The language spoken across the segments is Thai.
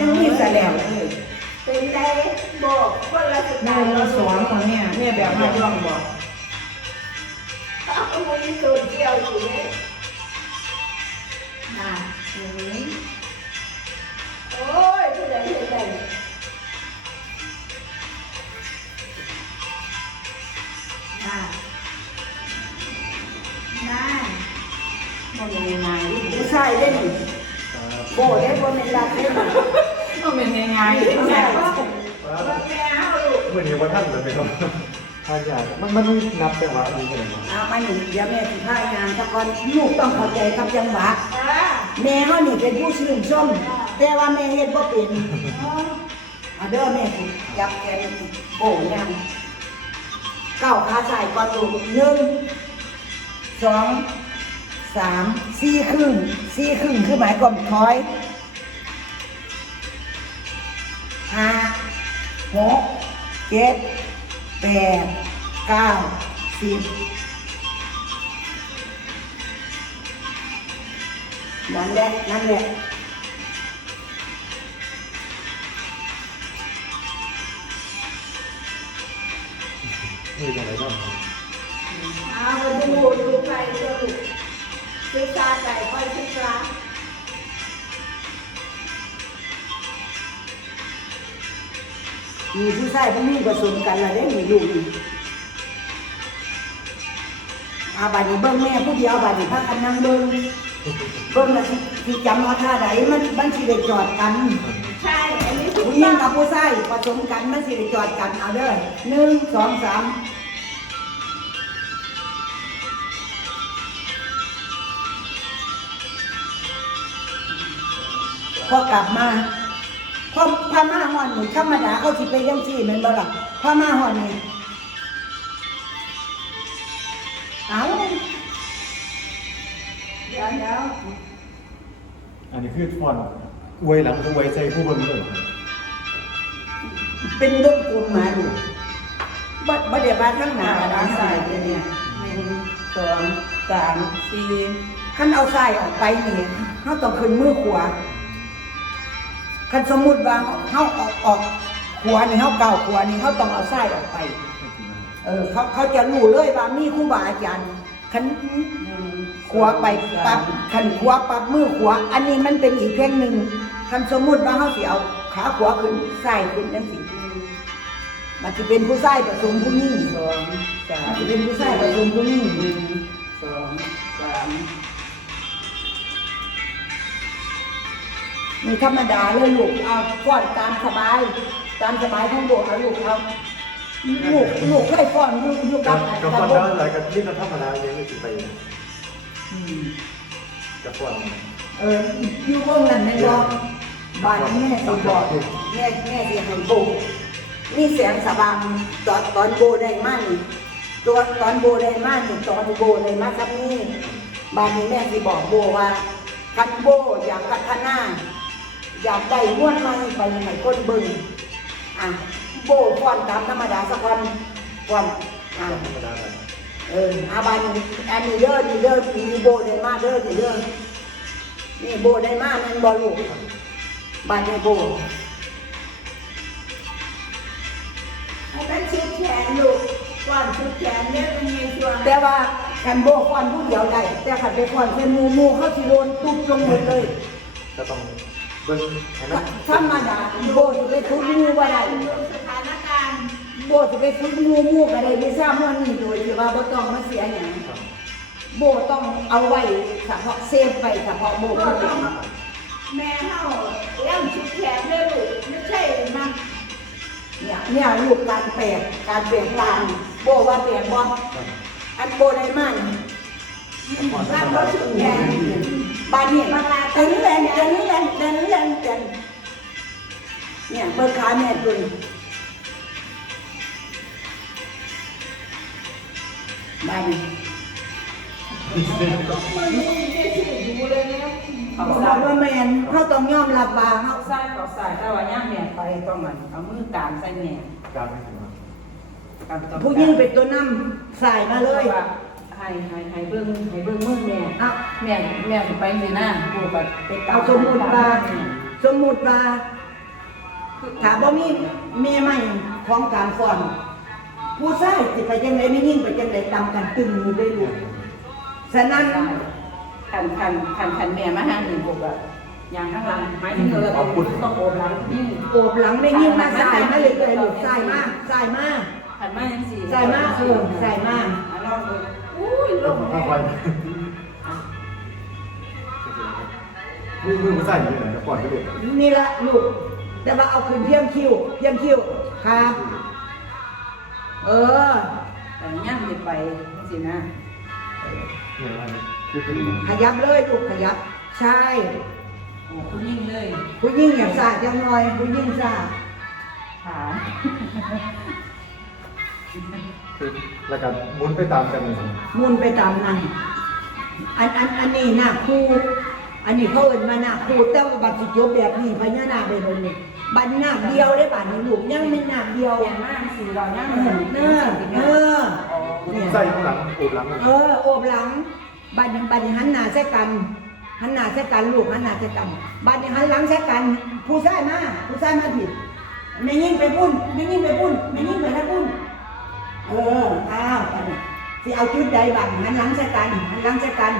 ยังมีแต่แล้วเลยเป็นได้บอกคนละสไตแม่ล์เราสอนของเนี่ยแม่แบบมาย่องบอกเอามีโซเชียลอยู่เนี่ยน่ะอืมโอ้ยผู้ใดผู้ใดอ่าน่ามันยังไงที่ผู้ชายได้หนิโบได้บ่แม่นรักได้บ่ต้องเป็นยังไงแม่แม่ว่าว่าแม่เอาลูกเมื่อนี้ว่าท่านเลยครับท่านใหญ่มันมันไม่นับจังหวะนี้กันเลยมั้งเอามาหนึ่งเดี๋ยวแม่สิพางานตะกอนลูกต้องเข้าใจกับจังหวะอ่าแม่เขานี่เป็นผู้ชื่นชมแต่ว่าแม่เฮ็ดบ่เป็นเอาเด้อแม่สิจับแขนสิโอ้ยังก้าวขาใส่ก่อนลูกหนึ่งสอง สามสี่ครึ่งสี่ครึ่งคือหมายความถอยห้าหกเจ็ดแปดเก้าสิบนั่นแหละนั่นแหละนี่เป็นอะไรบ้างเอามาดูดูไปดู ศึกษาใจค่อยศึกษามีผู้ชายผู้นี้ผสมกันละได้มีอยู่นี่อาบาดนี้เบิ้งแม่ผู้เดียวบาดนี้พักกันนั่งเบิ้งเบิ้งน่ะสิสิจำว่าท่าใดมันมันสิได้จอดกันใช่อันนี้ถูกผู้หญิต้งองกับผู้ชายผสมกันมันสิได้จอดกันเอาเด้อหนึ่งสองสาม พอกลับมาพอพามาหอนนี่ธรรมดาเขาสิไปยังสี่แมันบ่ล่ะพามาหอนนี่เอาเดี๋ยวเดี๋ยวอันนี้คือฟอนต์อวยหลังอวยใจผู้บนเลยเป็นวงกลมมาดูบัดบัดเดี๋ยวมาข้างหน้าด้านซ้ายเนี่ยหนึ่งสองสามสี่ขั้นเอาซ้ายออกไปนี่เขาต้องขึ้นมือขวา คันสมมุติว่าเขาออกออกขวานี่เขาเก่าขวานี่เขาต้องเอาซ้ออกไป เออเขาเขาจะรู้เลยว่ามีครูบาอาจารย์คันขวาไปปับคันขวาปับมือขวาอันนี้มันเป็นอีกเพลงหนึ่งคันสมมุติว่าเขาสิเอาขาขวาขึ้นซ้ขึ้นจังสิมันจะเป็นผู้ชายผสมผู้หญิงสองสามจะเป็นผู้ชายผสมผู้หญิงหนึ่งสองสาม นี่ธรรมดาเลยลูกเอาฟ้อนตามสบาย ตามสบายของโบกเอาลูกเอาลูกลูกเคยฟ้อนอยู่อยู่กักับบกับฟอนต์ด้านหลังกับที่เราธรรมดายังไม่ถึงไปอืมกับฟอนต์เอออยู่วงนั้นแม่นบ่บ้านแม่สิบอกแม่แม่สิให้โบนี่เสียงสะบางตอนตอนโบได้มานี่ตัวตอนโบได้มานี่ตอนโบได้มาครับนี่บ้านนี้แม่สิบอกโบว่าคันโบอยากพัฒนา อยากได้ม้วนใหม่ไปให้คนเบิ่งอะโบฟ้อนตามธรรมดาสักวันฟ้อนอะธรรมดาเลยเอออาบานอันนี้เด้อนี่เด้อมีโบได้มาเด้อนี่เด้อนี่โบได้มานั่นบอลูกบานในโบให้เป็นชุดแขนลูกก่อนชุดแขนเนี่ยเป็นไงช่วงแต่ว่าคันโบควันผู้เดียวได้แต่ขันไปควันเป็นหมูหมูเขาสิโดนตุ๊บลงหมดเลยก็ต้อง เบิ้งให้มันธรรมดาโบจะไปทุบหมูว่ได้สถานการณ์โบจะไปทุบหมูมูก็ได้ไม่ทราบว่านี่โดยที่ว่าบ่ต้องมาเสียอย่างโบต้องเอาไว้เฉพาะเซฟไปเฉพาะโบก็ผู้เดีต้ยอแม่เฮาเล่นชุดแขนเลยลูกไม่ใช่มันเนี่ยเนี่ยลูกการแปลกการเปลี่ยนตามโบว่าเปลี่ยนบ่อันโบได้มากร่างก็ชุดแขน บานเนี่ยเต้นแรงเต้นแรงเต้นแรงเต้นเนี่ยเบิกขาแม่ตุนบานนี้มันมีที่ดูเขาบอกว่าแมนเขาต้องยอมรับบาเขาเอาใส่เอาใส่แต่ว่าย่างแม่ไปต้องมันเอามือกางใส่แม่การไม่ถึงผู้ยิ่งเป็นตัวนํใส่มาเลย ให้ให้ให้เบิ่งให้เบิ่งมือแม่เอาแม่แม่สิไปสินะกูก็ไปกเอาสมมุติว่าสมมุติว่าถ้าบ่มีแม่ใหม่ของการฟ้อนผู้ชายสิไปจังไดไม่ยิ่งไปจังไดตามกันตึงอยู่ได้ลูกฉะนั้นคันคันคันคันแม่มาหาหนึ่งบุกอะอย่างข้างหลังหมายถึงเออต้องต้องโอบหลังยิ่งโอบหลังไม่ยิ่งมาสายมาเลยเลยลูกสายมากสายมากคันมาจังสี่สายมากเออสายมาก อะลองดูอุ้ ยลแล้วงผมแม่ข้างไว้มือมือมันใส่อยู่ไหนก่อนก็เด็กนี่ละลูก แต่ว่าเอาขึ้นเพียงคิ้วเพียงคิ้วครับเออแต่ย่างจะไปจังสินะเนี่ยอะไรคือเป็นขยับเลยลูกขยับ ใช่โอ้คุณยิ่งเลยผู้ยิ่งอย่าสาดยังหน่อยผู้ยิ่งสาดขา คือแล้วก็หมุนไปตามกันเลยมุนไปตามนั้น อันอันอันนี้หน้าคูอันนี้เขาเอินมาหน้าคูแต่ว่าบัตรสิจบแบบนี้พญานาคเป็นคนนี้บัตรหน้าเดียวได้บัตรนี้ลูกยังไม่หน้าเดียวเปลี่ยนมากสี่เราย่างเอเหมืออนเอเนื้ออเออเนี่ยใส่ข้างหลังโอบหลังเออโอบหลัง บัดนี้บัดนี้หันหน้าใส่กันหันหน้าใส่กันลูกหันหน้าใส่กันบัดนี้หันหลังใส่กัน ผู้ชายมาผู้ชายมาผิดไม่ยิ่งไปพุ่นไม่ยิ่งไปพุ่นไม่ยิ่งไปทางพุ่น ที่เอาจุดใดบังหันหลังใส่กันหันหลังใส่กัน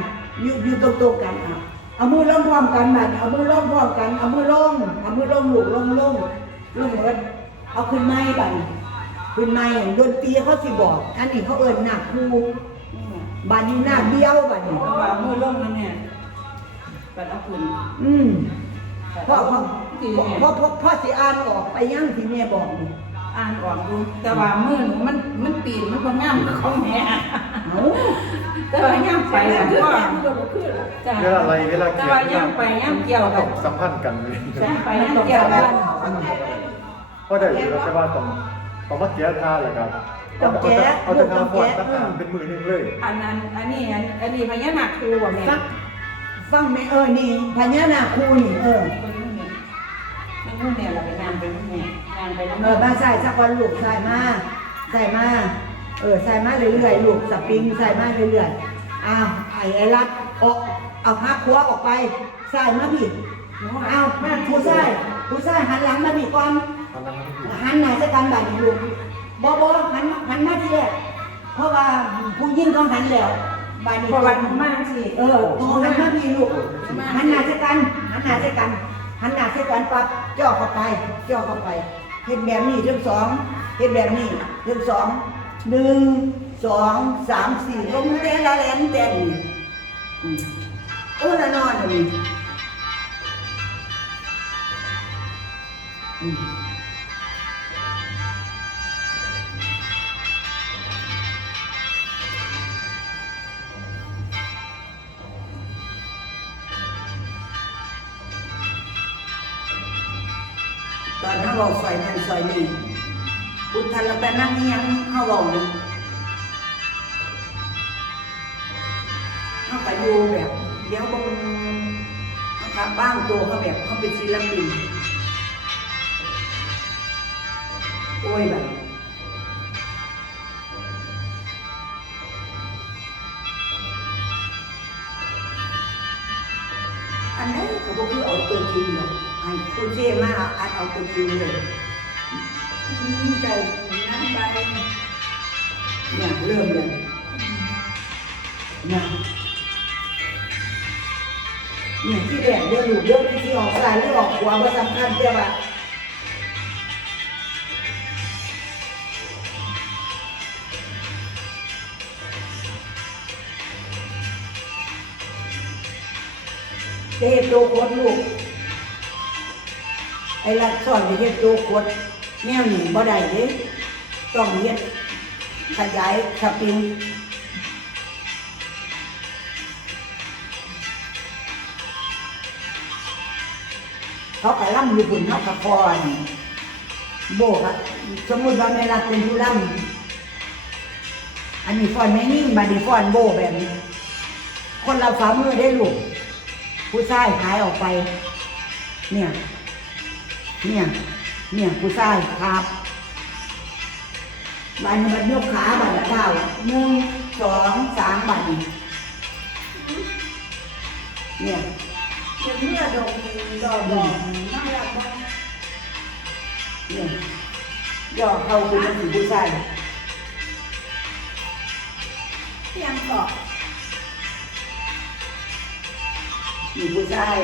อยู่อยู่ตรงๆกันเอาเอามือล้อมพร้อมกันบัดนี้เอามือล้อมพร้อมกัน เอามือลงเอามือลงลูกลงลงลงหมดเอาขึ้นไม้บัดนี้ขึ้นไม้ดนตรีเขาสิบอก อันนี้เขาเอิ้นหนักครูบานนี้หน้าเบี้ยวบานนี้เพราะว่ามือล่มนั่นเนี่ยปัดเอาคุณอืมพ่อพ่อดีพ่อเนี่ยพ่อพ่อพ่อสิอ่านออกไปยังที่แม่บอกนี่ อ่านออกดูแต่ว่ามือหนูมันมันปีนมันก็ง่ามของแม่เอ้าแต่ว่าย่างไปไปแล้วขึ้นก็แม่มันก็บ่ขึ้นละจ้ะเวลาอะไรเวลาแต่เกี่ยวว่าย่างไปย่างเกี่ยวกัต้อนงสัมพันธ์กันเลยย่างไปย่างเกี่ยวกันเพราะได้อยู่แล้วแต่ว่าต้องต้องมาเกี่ยวท่าแหละครับเอาแต่เอาแต่ทางฟอนตั้งแต่เป็นมือหนึงเลยอันนั้นอันนี้อันอันนี้พญานาคครูบ่แม่ฟังฟังแม่เออนี่พญานาคคูนี่เออคนนู้นเนี่ยมันนู้นเนี่ยเราไปงานไปนู้นเนี่ย งานไปนู้นเออมาใส่สักวันลูกใส่มาใส่มาเออใส่มาเรื่อยๆลูกสปริงใส่มาเรื่อยๆอ้าวไอ้ไอ้รัดออกเอาพักครัวออกไปใส่มาผิดอ้าวผู้ชายผู้ชายหันหลังมาผิดก่อนตอนนั้นมันอยู่หันหน้าจะกันบาดนี้ลูกบอบอหันหันมาที่แรกเพราะว่าผู้ยิ่งเขาหันแล้วบาดนี้เพราะว่ามันมากสิเออตัวหันมาพี่ลูกหันหน้าจะกันหันหน้าจะกันหันหน้าจะกันปั๊บจ่อเข้าไปจ่อเข้าไป เห็นแบบนี้เรื่องสองเห็นแบบนี้เรื่องสองหนึ่งสองสามสี่ลงเต้นละแลนเต้นโอ้ละนอนนี่ อืมตอนเขาบอกซอยนั่นซอยนี่อุทันละแปนั่งนี่ยังเขาบอกนี่เขาไปอยู่แบบเดี๋ยวบงเขาทำบ้างตัวเขาแบบเขาเป็นศิลปินโอ้ยแบบอันนั้นเขาบอกคือเอาตัวจริงหรอก ไอ้คุณเจมาอัดเอาตัวจริงเลยอืมไก่นั่นไปเนี่ยเริ่มเลยเนี่ยเนี่ยที่แดงเดือดหลุดเดือดที่ออกสายหรือออกขวาว่าสำคัญเจ้าว่าจะเห็นตัวโคตรลูก ไอ้รัดสอนจะเห็นตัวโคตรแนวหนึ่งบ่ได้เด้ต้องเฮ็ดขยายสปริงเขากระล่ำอยู่บนเขากระพรโบกอะสมมติว่าแม่รักเป็นผู้ล่ำอันนี้ฟอนไม่นิ่งบาดีฟอนโบแบบนี้ คนเราฝ่ามือได้ลูกผู้ชายหายออกไป เนี่ย เนี่ยเนี่ยผู้ชายครับบันบัดยกขาบัดเก้าหนึ่งสองสามบันเนี่ยเป็นเมื่อดอกดอกดอกน่ารักบ้างเนี่ยย่อเข้าคือมันสีผู้ชายเพียงเกาะมีผู้ชาย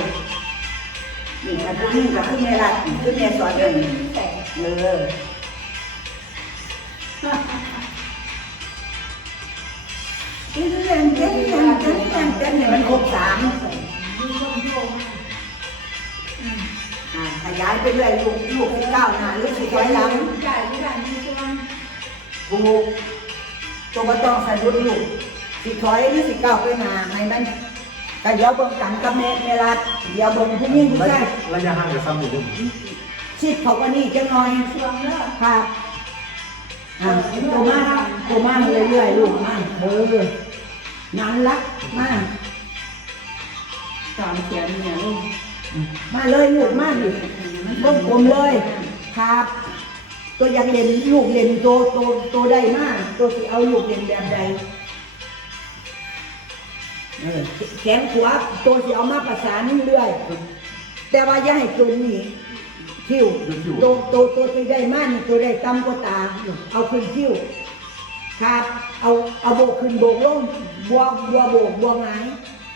นี่ค่ะผู้หญิงกับผู้แม่รักผู้แม่สอนเองเออเต้นเต้นเต้นเต้นเต้นเต้นเต้นเนี่ยมันครบสามขยายไปเรื่อยลูกลูกที่เก้าหน้าลูกที่ถอยหลังใหญ่ที่บ้านมีช่วงถูกตัวบ่ต้องสะดุดลูกสิถอยหรือสิก้าวไปหน้าให้มันก็เดี๋ยวเบิ่งกันกับแม่แม่รัด เดี๋ยวเบิ่งผู้หญิงผู้ระชายยะระยะห่างกับซ้ำอยู่ด้วยชิดเขาก็นี่จังหน่อยช่วงเลิกครับอ่าตัวมาตัวมาเรื่อยๆลูกมาเออนั่นละมาสามเขียนเนี่ยลูกมาเลยลูกมาดิก้มกลมเลยครับ ตัวอยากเล่นลูกเล่นตัวตัวตัวใดมากตัวที่เอาลูกเล่นแบบใดเออ แขนขวาตัวที่เอามาประสานเรื่อย แต่ว่าอย่าให้เกินนี่คิ้วตัวตัวตัวที่ได้มากนี่ตัวได้ต่ำกว่าตา เอาขึ้นคิ้วครับ เอาเอาโบกขึ้นโบกลงบัวบัวโบกบัวหงาย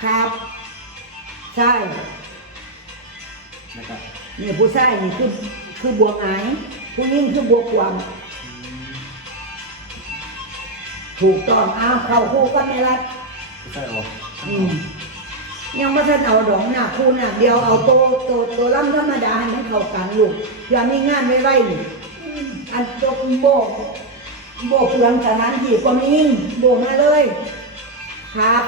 ครับใช่นะครับนี่ผู้ชายนี่คือคือบัวหงายผู้หญิงคือบัวกวางถูกต้องเอาเข้าคู่กันในรัดใช่หรอ อืมยังไม่ทันเอาดอกหน้าคู่หน้าเดียวเอาโตโตโตล่ำธรรมดาให้มันเข้ากันลูกอย่ามีงานไว้ไว้นี่อันตรงโบกโบกเปลืองสถานที่ก็มีโบกมาเลย ครับ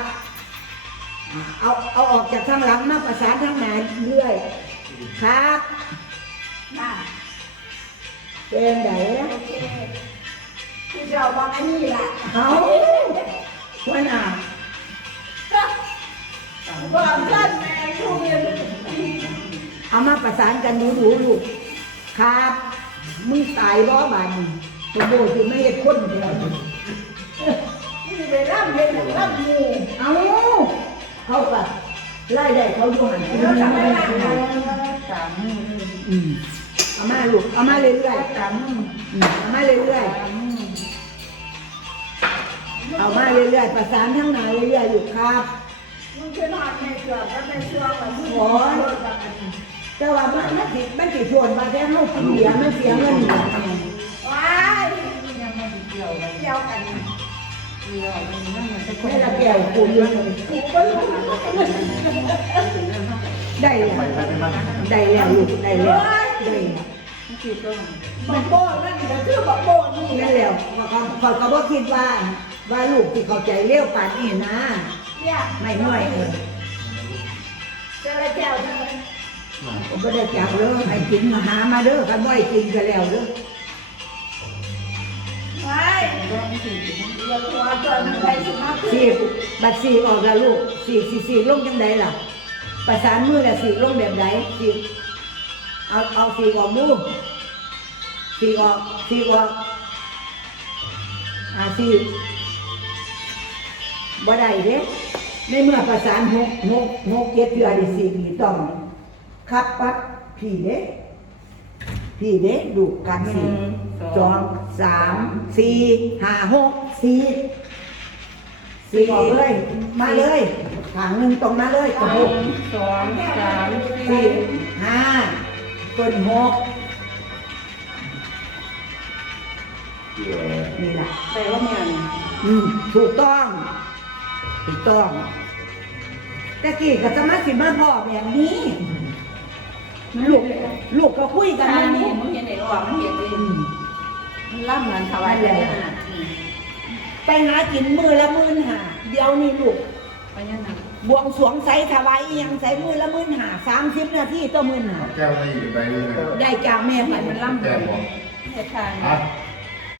อ่าเอาเอาออกจากข้างหลังมาประสานทางหน้าเรื่อย ครับน่ะเป็นไงโอเคที่เราบอกอันนี้ล่ะเอาหัวหน้า บอกท่านแม่ทุกเรียนเอามาประสานกันดูดูลูกครับมึงตายบ่บานนี้ตัวโบที่ไม่เห็นคนเดียวมีไปร่ำเป็นร่ำมูเอาเขาแบบไล่ได้เขาอยู่หันไปแล้วทางทำไมไม่ล่ะได้สามมือเลยอืมเอามาลูกเอามาเรื่อยสามมือๆอืมเอามาเรื่อยสามมือๆเอามาเรื่อยๆประสานทั้งหนาเรื่อยๆอยู่ครับ มึงจะนอนในเกือก็ในช่วงแบบมึงโอ้ยแต่ว่ามันมันติดมันติดชวนมาแค่เฮากินเบียร์มันเสียเงินว้ายยังไม่เกี่ยวเลยเกี่ยวกันเกี่ยวมันนั่นมันจะไม่ละแก้วกูเยอะเลยกูก็รู้ได้แล้วได้แล้วลูกได้แล้วได้ไม่คิดก็บักโบนั่นก็คือบักโบนี่นั่นแล้วเขาเขาก็บ่คิดว่าว่าลูกที่เข้าใจเร็วปานนี้นะเนี่ย ไม่น้อยเออเจอแก้วเธอผมก็ได้จับเลยให้กินมาหามาเด้อคันบ่ให้กินก็แล้วเด้อว้ายก็ไม่คิดเดี๋ยวตัวจนไปสิมาขึ้นสีบัดสีออกแล้วลูกสีสีสีลงจังไดล่ะ ประสานมือแล้วสีลงแบบใดสีเอาเอาสีออกมือสีออกสีออกอ่าสี บ่ได้เด้ในเมื่อประสานหกหกหกเจ็ดเดือนนี่สีนี่ต้องครับปั๊บพี่เด้พี่เด้ดูกันสี่สองสามสี่ห้าหกสี่สี่ออกเลย มาเลยทางหนึ่งตรงมาเลยกับหกสองสามสี่ห้าเป็นหกนี่แหละแต่ว่าแม่อืมถูกต้อง ถูกต้องแต่กี้ก็จะมาสิมาพ่อแบบนี้ลูกลูกก็คุยกันตาแบบนี่นี้มึงเห็นไหนว่ามันเห็นเลยอืมมันล่ำมันถวายเลยนะไปหากินมือละหมื่นหาเดี๋ยวนี้ลูก ไปยังไงบวงสรวงใส่ถวายอิหยังใส่มือละหมื่นหาสามสิบนาทีต่อหมื่นหาแก้วไม่อยู่ใบนี้นะได้จากแม่เห็พันนมันล่ำเลยเหตุการณ์อะ